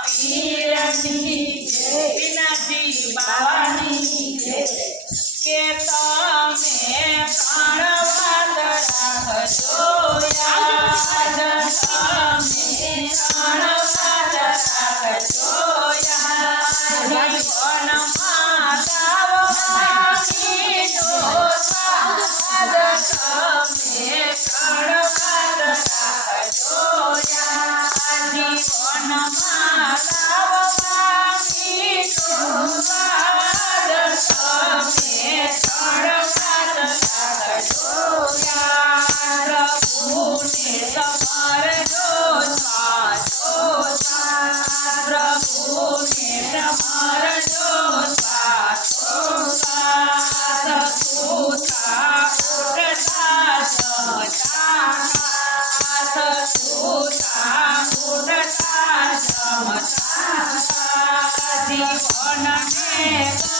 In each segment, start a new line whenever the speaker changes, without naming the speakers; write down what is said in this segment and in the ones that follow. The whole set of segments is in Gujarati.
રામાપીરની જય વિનાજી બાવાની જય કે É.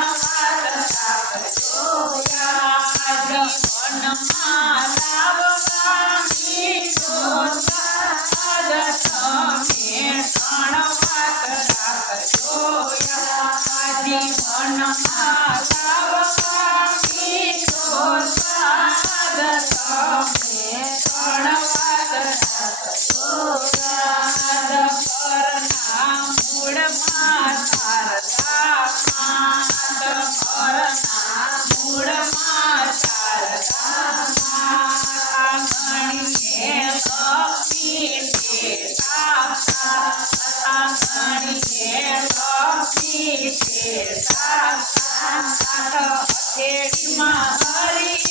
માં હરી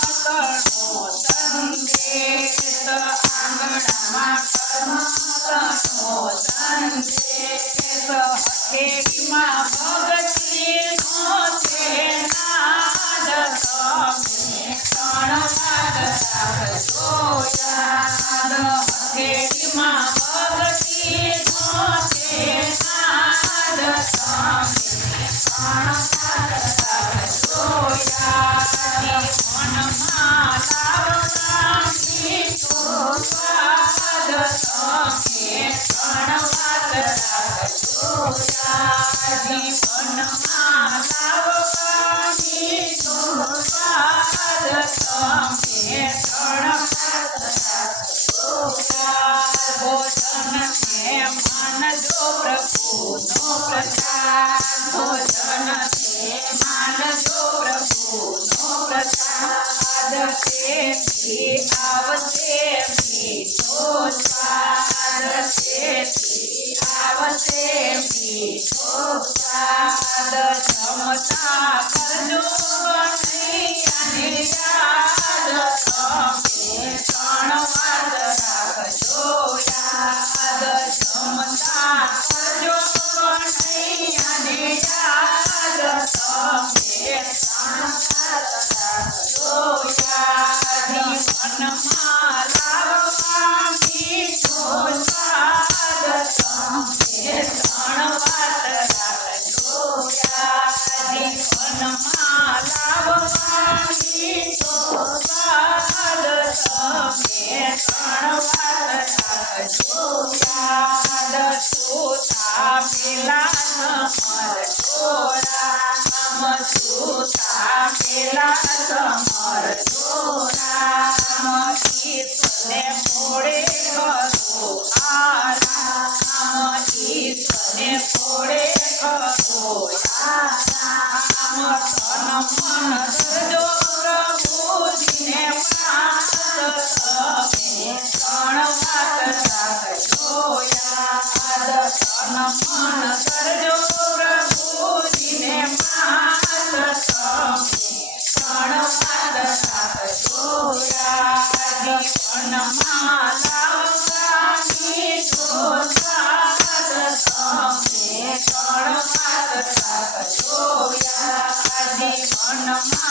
ભગવાદ ક્ષમતા કરજો my